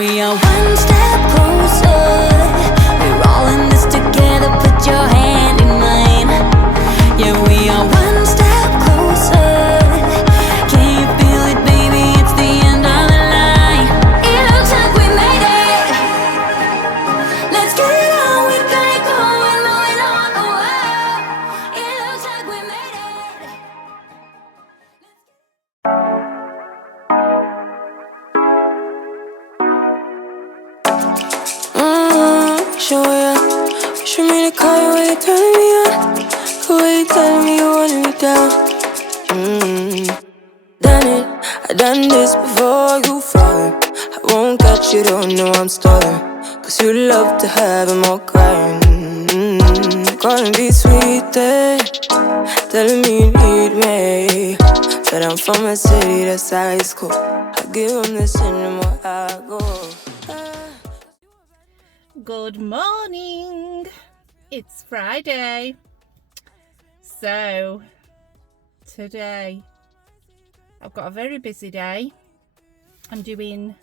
we are one step closer. We're all in this together, put your hand in mine. Yeah, we are one step closer. Can you feel it, baby? It's the end of the line. It looks like we made it. Let's get it on, we got it going, moving on. Oh, oh. It looks like we made it. Show ya. Show me the car where you turning me on. The way you telling me you wanted me down. Done it, I done this before you falling. I won't catch you, don't know I'm stalling. Cause you love to have them all crying. Calling me sweet, telling me you need me. But I'm from a city that's high school. I give them this anymore, I go. Good morning. It's Friday. So today I've got a very busy day. I'm doing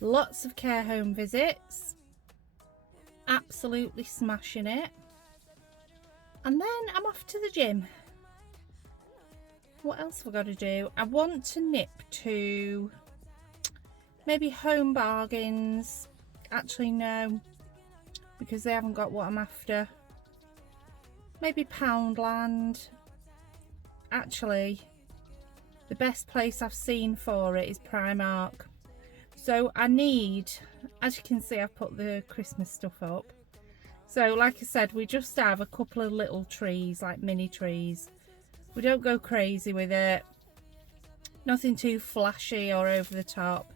lots of care home visits, absolutely smashing it, and then I'm off to the gym. What else have I got to do? I want to nip to maybe Home Bargains. Actually no, because they haven't got what I'm after. Maybe Poundland. Actually, the best place I've seen for it is Primark. So I need, as you can see, I've put the Christmas stuff up. So like I said, we just have a couple of little trees, like mini trees. We don't go crazy with it. Nothing too flashy or over the top.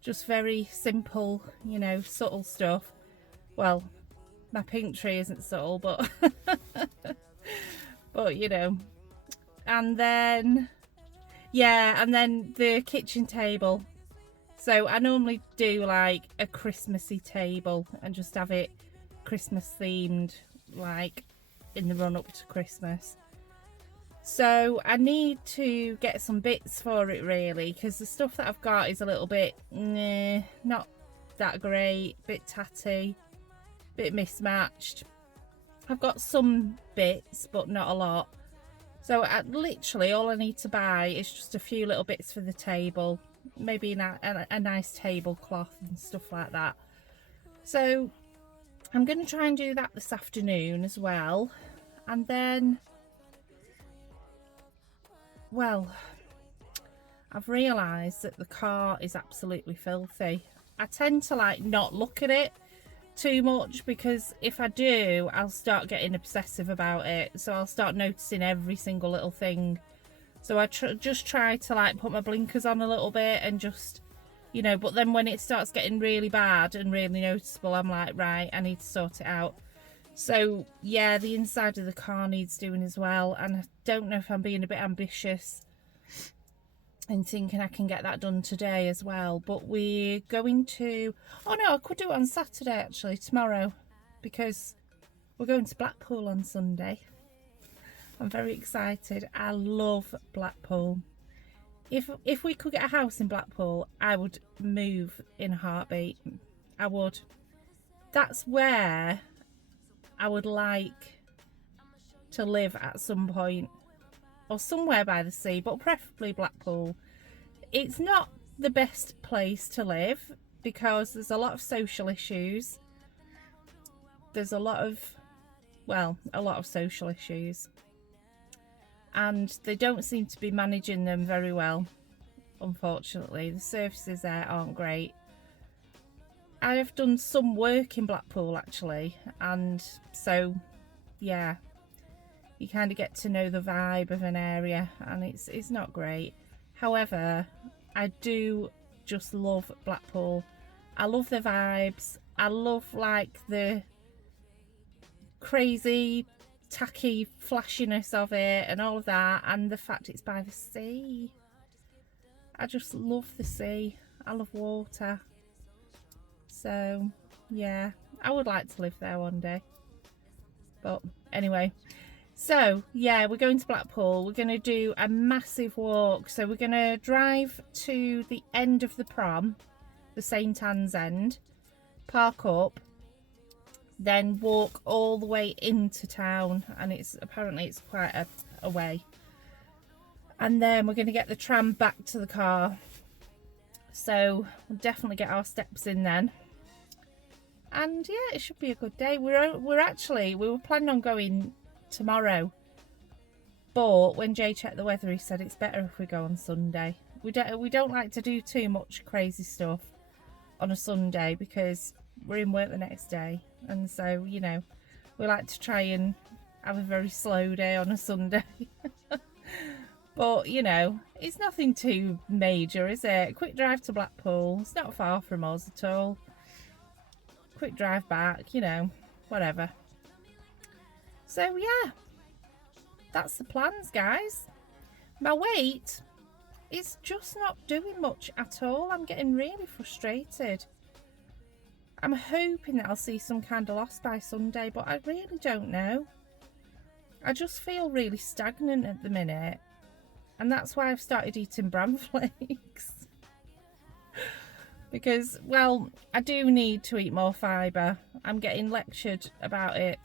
Just very simple, you know, subtle stuff. Well, my pink tree isn't subtle, but but you know. And then yeah, and then the kitchen table. So I normally do like a Christmassy table and just have it Christmas themed, like in the run up to Christmas. So I need to get some bits for it really, because the stuff that I've got is a little bit not that great, bit tatty, bit mismatched. I've got some bits but not a lot. So literally all I need to buy is just a few little bits for the table, maybe a nice tablecloth and stuff like that. So I'm going to try and do that this afternoon as well. And then, well, I've realised that the car is absolutely filthy. I tend to like not look at it too much, because if I do, I'll start getting obsessive about it. So I'll start noticing every single little thing. So I just try to like put my blinkers on a little bit and just, you know, but then when it starts getting really bad and really noticeable, I'm like, right, I need to sort it out. So yeah, the inside of the car needs doing as well, and I don't know if I'm being a bit ambitious and thinking I can get that done today as well. But we're going to, oh no, I could do it on Saturday actually, tomorrow, because we're going to Blackpool on Sunday. I'm very excited. I love Blackpool. If we could get a house in Blackpool, I would move in a heartbeat. I would. That's where I would like to live at some point, or somewhere by the sea, but preferably Blackpool. It's not the best place to live because there's a lot of social issues. There's a lot of social issues, and they don't seem to be managing them very well, unfortunately. The services there aren't great. I have done some work in Blackpool actually, and so yeah, you kind of get to know the vibe of an area, and it's not great. However, I do just love Blackpool. I love the vibes. I love like the crazy, tacky flashiness of it and all of that, and the fact it's by the sea. I just love the sea. I love water. So yeah, I would like to live there one day. But anyway, so yeah, we're going to Blackpool. We're going to do a massive walk. So we're going to drive to the end of the prom, the St Anne's End, park up, then walk all the way into town, and apparently it's quite a way, and then we're going to get the tram back to the car. So we'll definitely get our steps in then. And yeah, it should be a good day. We were planning on going tomorrow, but when Jay checked the weather, he said it's better if we go on Sunday. We don't like to do too much crazy stuff on a Sunday because we're in work the next day, and so, you know, we like to try and have a very slow day on a Sunday. But, you know, it's nothing too major, is it? Quick drive to Blackpool. It's not far from us at all. Quick drive back, you know, whatever. So, yeah. That's the plans, guys. My weight is just not doing much at all. I'm getting really frustrated. I'm hoping that I'll see some kind of loss by Sunday, but I really don't know. I just feel really stagnant at the minute. And that's why I've started eating bran flakes. Because, well, I do need to eat more fibre. I'm getting lectured about it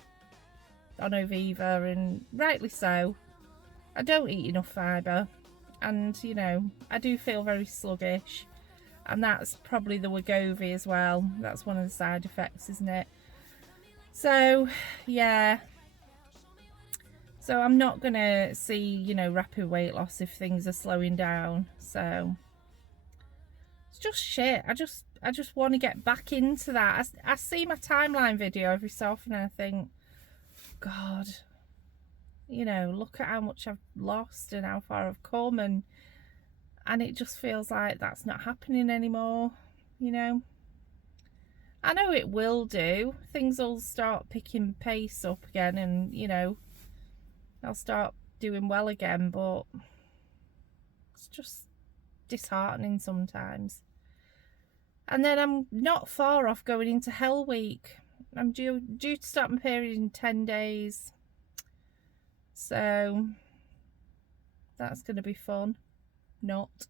on Wegovy, and rightly so. I don't eat enough fibre. And, you know, I do feel very sluggish. And that's probably the Wegovy as well. That's one of the side effects, isn't it? So, yeah. So I'm not going to see, you know, rapid weight loss if things are slowing down. So it's just shit. I just want to get back into that. I see my timeline video every so often and I think, God, you know, look at how much I've lost and how far I've come, and it just feels like that's not happening anymore, you know. I know it will do. Things will start picking pace up again, and, you know, I'll start doing well again, but it's just disheartening sometimes. And then I'm not far off going into Hell Week. I'm due to start my period in 10 days. So that's going to be fun. Not.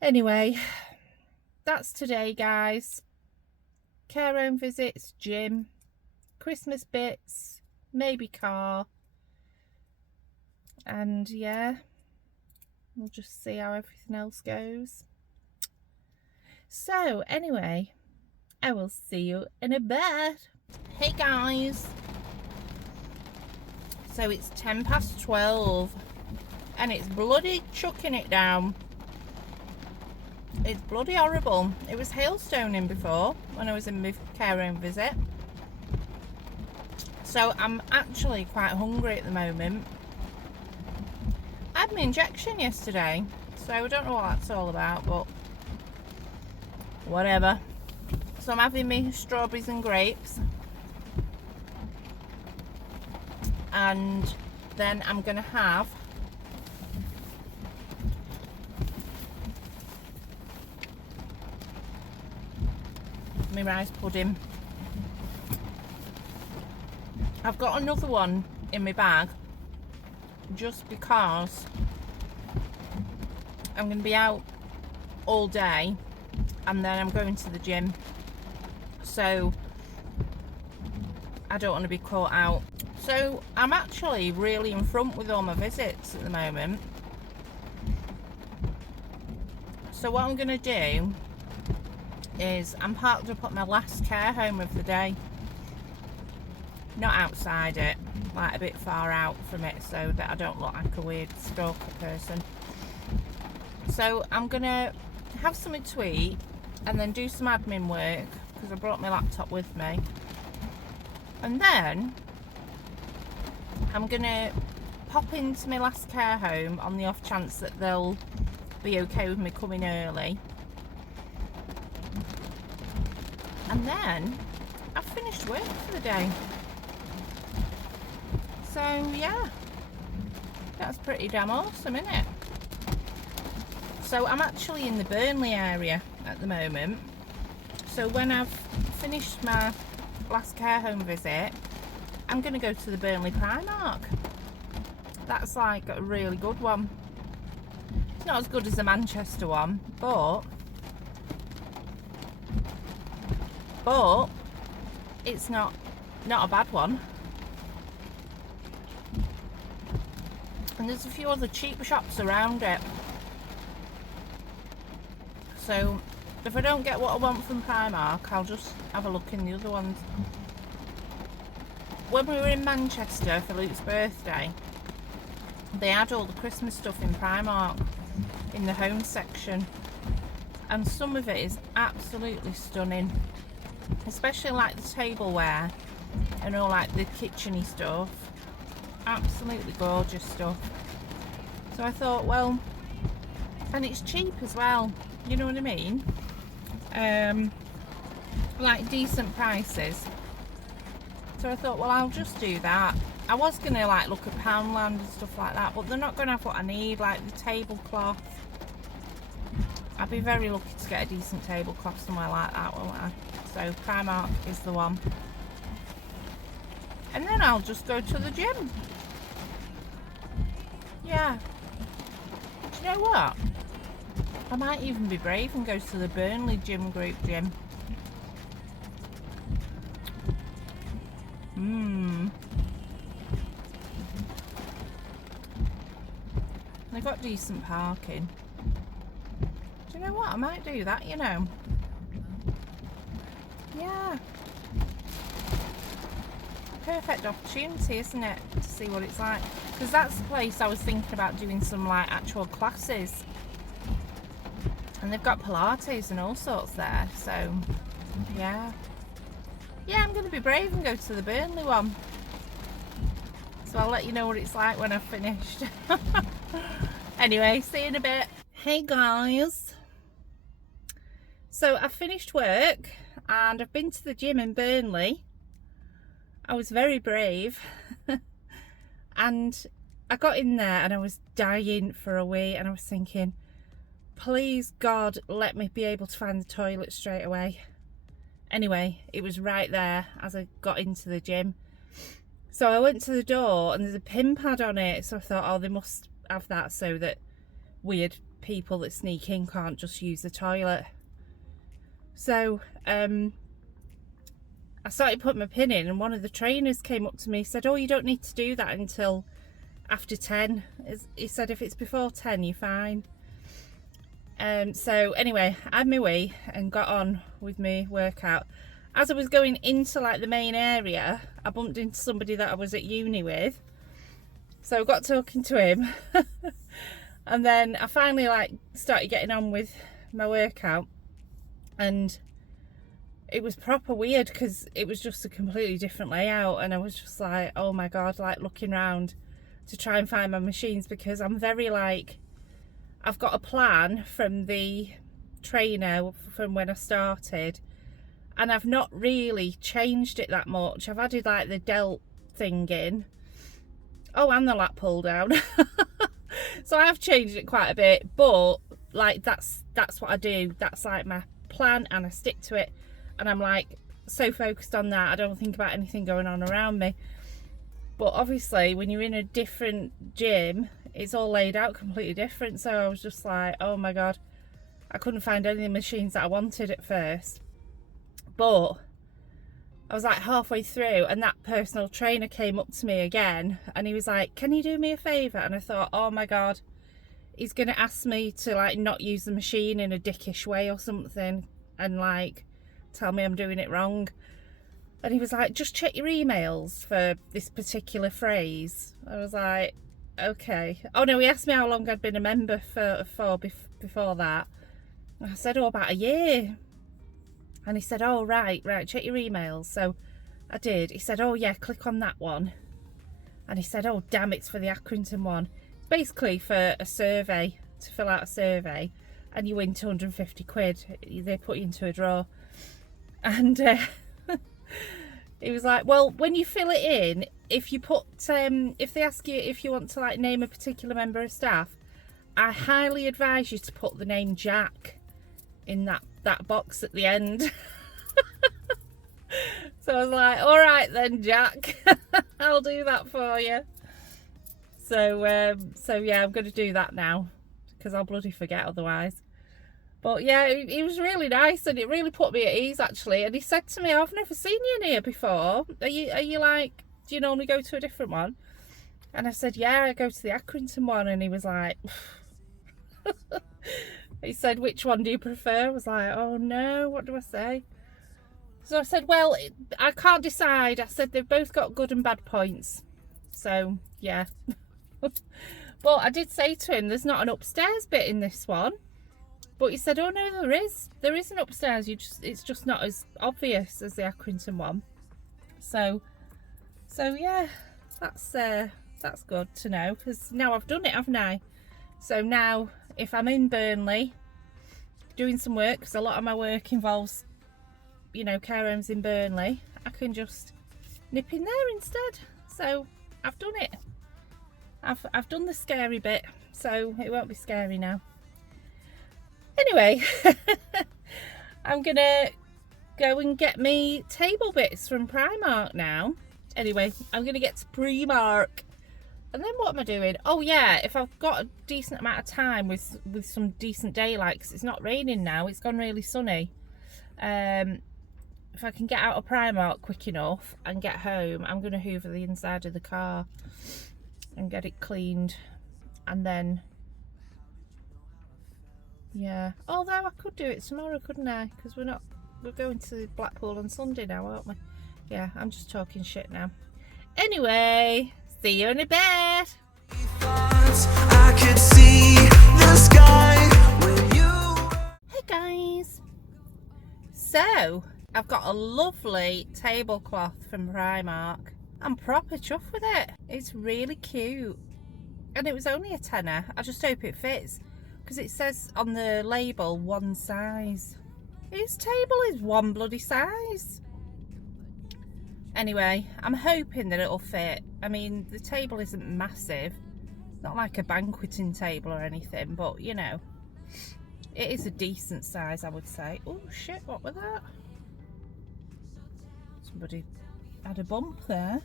Anyway, that's today, guys. Care home visits, gym, Christmas bits, maybe car. And yeah, we'll just see how everything else goes. So anyway, I will see you in a bit. Hey guys, so it's 12:10 and it's bloody chucking it down. It's bloody horrible. It was hailstoning before when I was in my care home visit. So I'm actually quite hungry at the moment. I had my injection yesterday, so I don't know what that's all about, but whatever. So I'm having me strawberries and grapes, and then I'm gonna have my rice pudding. I've got another one in my bag just because I'm going to be out all day and then I'm going to the gym, so I don't want to be caught out. So I'm actually really in front with all my visits at the moment. So what I'm going to do is I'm parked up at my last care home of the day. Not outside it, like a bit far out from it, so that I don't look like a weird stalker person. So I'm gonna have something to eat and then do some admin work because I brought my laptop with me, and then I'm gonna pop into my last care home on the off chance that they'll be okay with me coming early, and then I've finished work for the day. So yeah, that's pretty damn awesome, isn't it? So I'm actually in the Burnley area at the moment. So when I've finished my last care home visit, I'm going to go to the Burnley Primark. That's like a really good one. It's not as good as the Manchester one, but but it's not a bad one. And there's a few other cheap shops around it. So if I don't get what I want from Primark, I'll just have a look in the other ones. When we were in Manchester for Luke's birthday, they had all the Christmas stuff in Primark in the home section, and some of it is absolutely stunning, especially like the tableware and all like the kitcheny stuff. Absolutely gorgeous stuff. So I thought, well, and it's cheap as well, you know what I mean? Like decent prices. So I thought, well, I'll just do that. I was gonna like look at Poundland and stuff like that, but they're not gonna have what I need, like the tablecloth. I'd be very lucky to get a decent tablecloth somewhere like that, won't I? So Primark is the one. And then I'll just go to the gym. Yeah. Do you know what? I might even be brave and go to the Burnley gym group gym. They've got decent parking. Do you know what? I might do that, you know. Yeah. Perfect opportunity, isn't it? To see what it's like. Because that's the place I was thinking about doing some like actual classes. And they've got Pilates and all sorts there. So, yeah. Yeah, I'm going to be brave and go to the Burnley one. So I'll let you know what it's like when I've finished. Anyway, see you in a bit. Hey guys. So I've finished work and I've been to the gym in Burnley. I was very brave. And I got in there and I was dying for a wee, and I was thinking, please God, let me be able to find the toilet straight away. Anyway, it was right there as I got into the gym. So I went to the door and there's a pin pad on it. So I thought, oh, they must have that so that weird people that sneak in can't just use the toilet. So I started putting my pin in, and one of the trainers came up to me and said, oh, you don't need to do that until after 10. He said, if it's before 10, you're fine. So anyway, I had my wee and got on with my workout. As I was going into like the main area, I bumped into somebody that I was at uni with. So I got talking to him. And then I finally like started getting on with my workout. And it was proper weird because it was just a completely different layout. And I was just like, oh my God, like looking around to try and find my machines, because I'm very like, I've got a plan from the trainer from when I started, and I've not really changed it that much. I've added like the delt thing in. Oh, and the lat pull down. So I have changed it quite a bit, but like that's what I do. That's like my plan, and I stick to it. And I'm like so focused on that, I don't think about anything going on around me. But obviously when you're in a different gym, it's all laid out completely different. So I was just like, oh my God, I couldn't find any of the machines that I wanted at first. But I was like halfway through, and that personal trainer came up to me again, and he was like, can you do me a favour? And I thought, oh my God, he's gonna ask me to like not use the machine in a dickish way or something, and like tell me I'm doing it wrong. And he was like, just check your emails for this particular phrase. I was like, okay. Oh no, he asked me how long I'd been a member for before that. I said, oh, about a year. And he said, oh, right, check your emails. So I did. He said, oh yeah, click on that one. And he said, oh damn, it's for the Accrington one. It's basically for a survey, to fill out a survey, and you win 250 quid. They put you into a draw. And he was like, well, when you fill it in, if you put if they ask you if you want to like name a particular member of staff, I highly advise you to put the name Jack in that box at the end. So I was like, all right then, Jack. I'll do that for you. So yeah, I'm going to do that now, because I'll bloody forget otherwise. But yeah, he was really nice, and it really put me at ease actually. And he said to me, "I've never seen you in here before. Are you like, do you normally go to a different one?" And I said, "Yeah, I go to the Accrington one." And he was like, he said, "Which one do you prefer?" I was like, "Oh no, what do I say?" So I said, "Well, I can't decide." I said, "They've both got good and bad points." So yeah. But I did say to him, "There's not an upstairs bit in this one." But he said, "Oh no, there is. There is an upstairs. It's just not as obvious as the Accrington one." So yeah, that's good to know, because now I've done it, haven't I? So now, if I'm in Burnley doing some work, because a lot of my work involves, you know, care homes in Burnley, I can just nip in there instead. So I've done it. I've done the scary bit, so it won't be scary now. Anyway, I'm gonna go and get me table bits from Primark now. Anyway, I'm gonna get to Primark, and then what am I doing? Oh yeah, if I've got a decent amount of time with some decent daylight, because it's not raining now, it's gone really sunny. If I can get out of Primark quick enough and get home, I'm gonna hoover the inside of the car and get it cleaned, and then yeah, although I could do it tomorrow, couldn't I? Because we're going to Blackpool on Sunday now, aren't we? Yeah, I'm just talking shit now. Anyway, see you in a bit. I could see the sky when you... Hey guys. So, I've got a lovely tablecloth from Primark. I'm proper chuffed with it. It's really cute. And it was only a tenner. I just hope it fits, because it says on the label one size. His table is one bloody size. Anyway, I'm hoping that it'll fit. I mean, the table isn't massive. It's not like a banqueting table or anything, but you know, it is a decent size, I would say. Oh shit, what was that? Somebody had a bump there.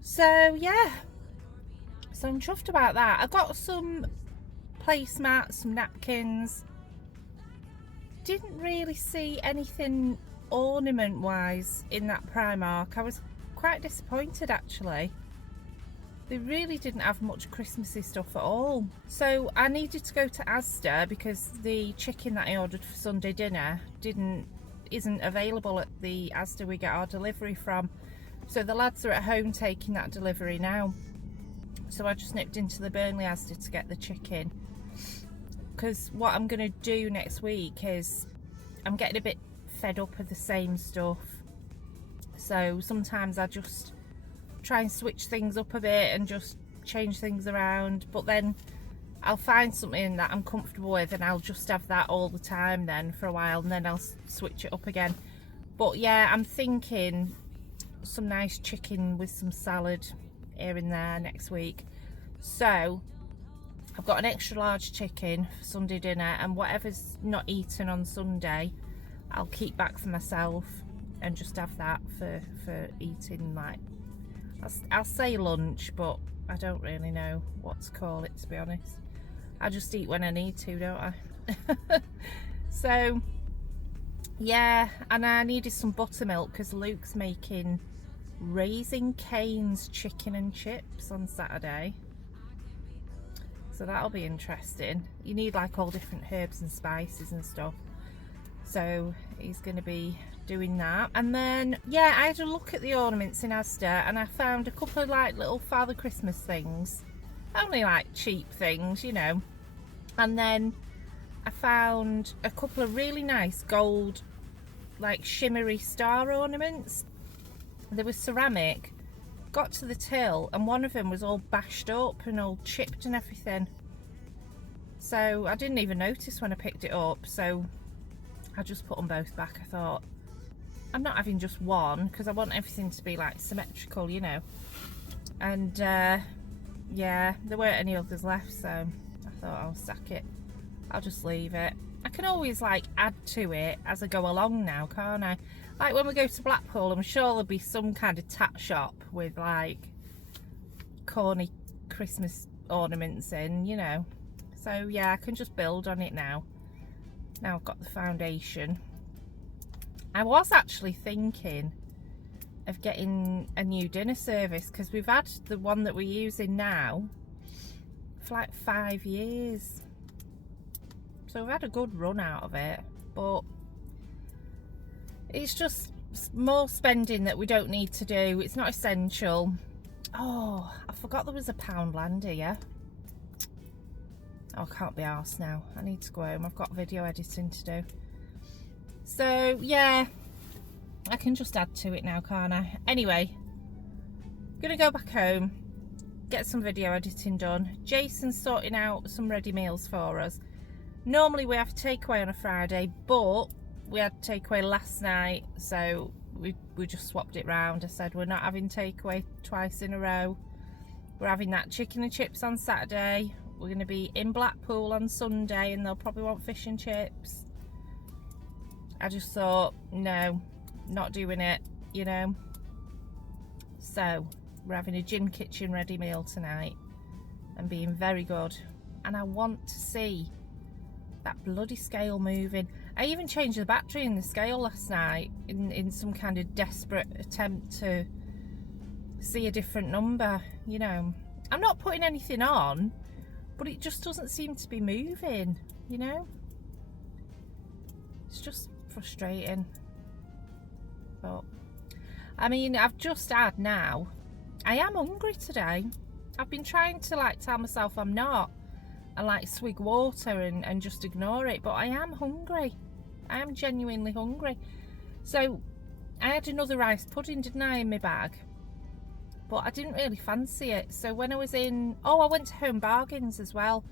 So yeah, so I'm chuffed about that. I got some placemats, some napkins. Didn't really see anything ornament wise in that Primark. I was quite disappointed actually. They really didn't have much Christmassy stuff at all. So I needed to go to Asda, because the chicken that I ordered for Sunday dinner isn't available at the Asda we get our delivery from. So the lads are at home taking that delivery now. So I just nipped into the Burnley Asda to get the chicken. Because what I'm going to do next week is, I'm getting a bit fed up of the same stuff. So sometimes I just try and switch things up a bit and just change things around. But then I'll find something that I'm comfortable with, and I'll just have that all the time then for a while, and then I'll switch it up again. But yeah, I'm thinking some nice chicken with some salad here and there next week. So I've got an extra large chicken for Sunday dinner, and whatever's not eaten on Sunday I'll keep back for myself and just have that for eating, like, I'll say lunch, but I don't really know what to call it, to be honest. I just eat when I need to, don't I? So yeah, and I needed some buttermilk because Luke's making Raising Cane's chicken and chips on Saturday. So that'll be interesting. You need like all different herbs and spices and stuff. So he's going to be doing that. And then, yeah, I had a look at the ornaments in Asda, and I found a couple of like little Father Christmas things. Only like cheap things, you know. And then I found a couple of really nice gold, like shimmery star ornaments. They were ceramic. Got to the till, and one of them was all bashed up and all chipped and everything. So I didn't even notice when I picked it up, so I just put them both back. I thought, I'm not having just one, because I want everything to be like symmetrical, you know. And yeah, there weren't any others left, so I thought I'll sack it. I'll just leave it. I can always like add to it as I go along now, can't I? Like when we go to Blackpool, I'm sure there'll be some kind of tat shop with like corny Christmas ornaments in, you know. So yeah, I can just build on it now. Now I've got the foundation. I was actually thinking of getting a new dinner service because we've had the one that we're using now for like 5 years. So we've had a good run out of it, but it's just more spending that we don't need to do. It's not essential. Oh, I forgot there was a Poundland here. Oh, I can't be arsed now. I need to go home. I've got video editing to do. So, yeah. I can just add to it now, can't I? Anyway. Gonna go back home. Get some video editing done. Jason's sorting out some ready meals for us. Normally we have takeaway on a Friday, but we had takeaway last night. So, we just swapped it round. I said we're not having takeaway twice in a row. We're having that chicken and chips on Saturday. We're going to be in Blackpool on Sunday and they'll probably want fish and chips. I just thought, no, not doing it, you know. So, we're having a gym kitchen ready meal tonight and being very good. And I want to see that bloody scale moving. I even changed the battery in the scale last night in some kind of desperate attempt to see a different number, you know. I'm not putting anything on, but it just doesn't seem to be moving, you know. It's just frustrating. But I mean, I've just had now. I am hungry today. I've been trying to like tell myself I'm not and like swig water and just ignore it, but I am hungry. I am genuinely hungry. So I had another rice pudding, didn't I, in my bag? But I didn't really fancy it. So when I was in, I went to Home Bargains as well.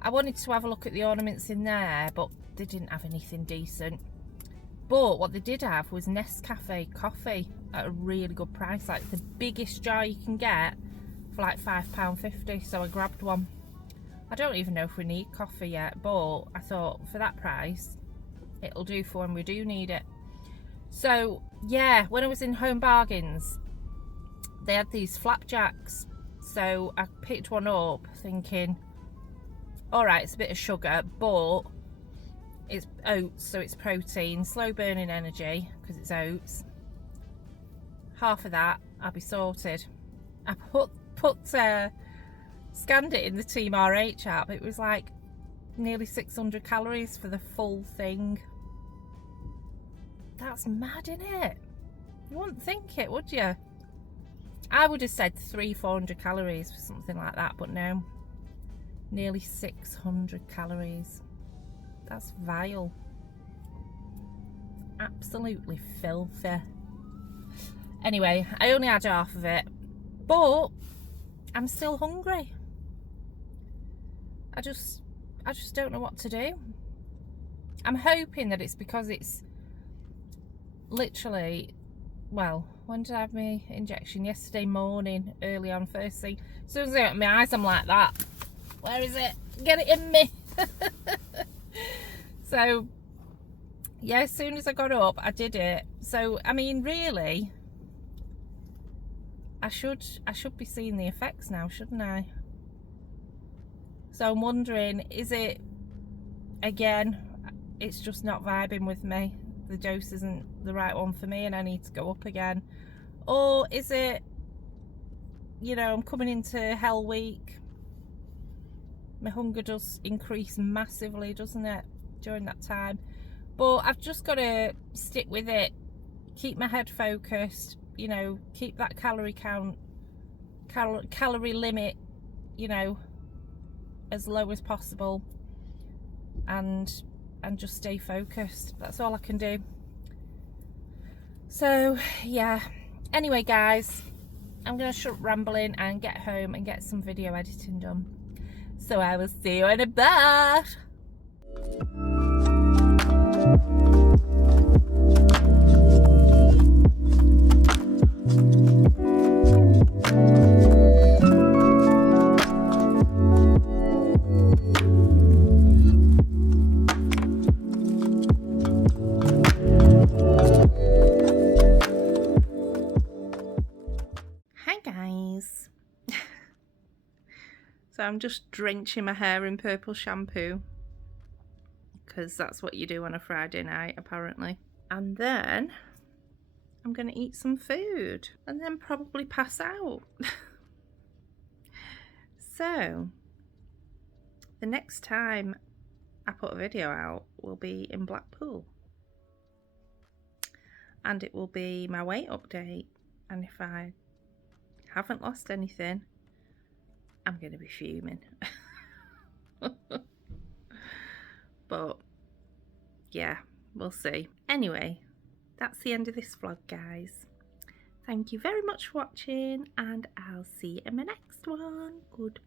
I wanted to have a look at the ornaments in there, but they didn't have anything decent. But what they did have was Nescafe coffee at a really good price, like the biggest jar you can get for like £5.50. So I grabbed one. I don't even know if we need coffee yet, but I thought for that price, it'll do for when we do need it. So yeah, when I was in Home Bargains, they had these flapjacks. So I picked one up thinking, all right, it's a bit of sugar, but it's oats, so it's protein, slow burning energy because it's oats. Half of that, I'll be sorted. I scanned it in the Team RH app. It was like nearly 600 calories for the full thing. That's mad, isn't it? You wouldn't think it, would you? I would have said 300-400 calories for something like that, but no, nearly 600 calories. That's vile. Absolutely filthy. Anyway, I only had half of it, but I'm still hungry. I just don't know what to do. I'm hoping that it's because it's literally, well, when did I have my injection? Yesterday morning, early on, first thing. As soon as I open my eyes, I'm like that. Where is it? Get it in me. So, yeah, as soon as I got up, I did it. So, I mean, really, I should be seeing the effects now, shouldn't I? So I'm wondering, is it, again, it's just not vibing with me. The dose isn't the right one for me and I need to go up again. Or is it, you know, I'm coming into Hell Week. My hunger does increase massively, doesn't it, during that time? But I've just got to stick with it, keep my head focused, you know, keep that calorie count, calorie limit, you know, as low as possible, and just stay focused. That's all I can do. So yeah, anyway guys, I'm gonna shut rambling and get home and get some video editing done. So I will see you in a bit. So I'm just drenching my hair in purple shampoo because that's what you do on a Friday night apparently. And then I'm going to eat some food and then probably pass out. So the next time I put a video out will be in Blackpool, and it will be my weight update, and if I haven't lost anything, I'm going to be fuming. But yeah, we'll see. Anyway, that's the end of this vlog, guys. Thank you very much for watching, and I'll see you in my next one. Goodbye.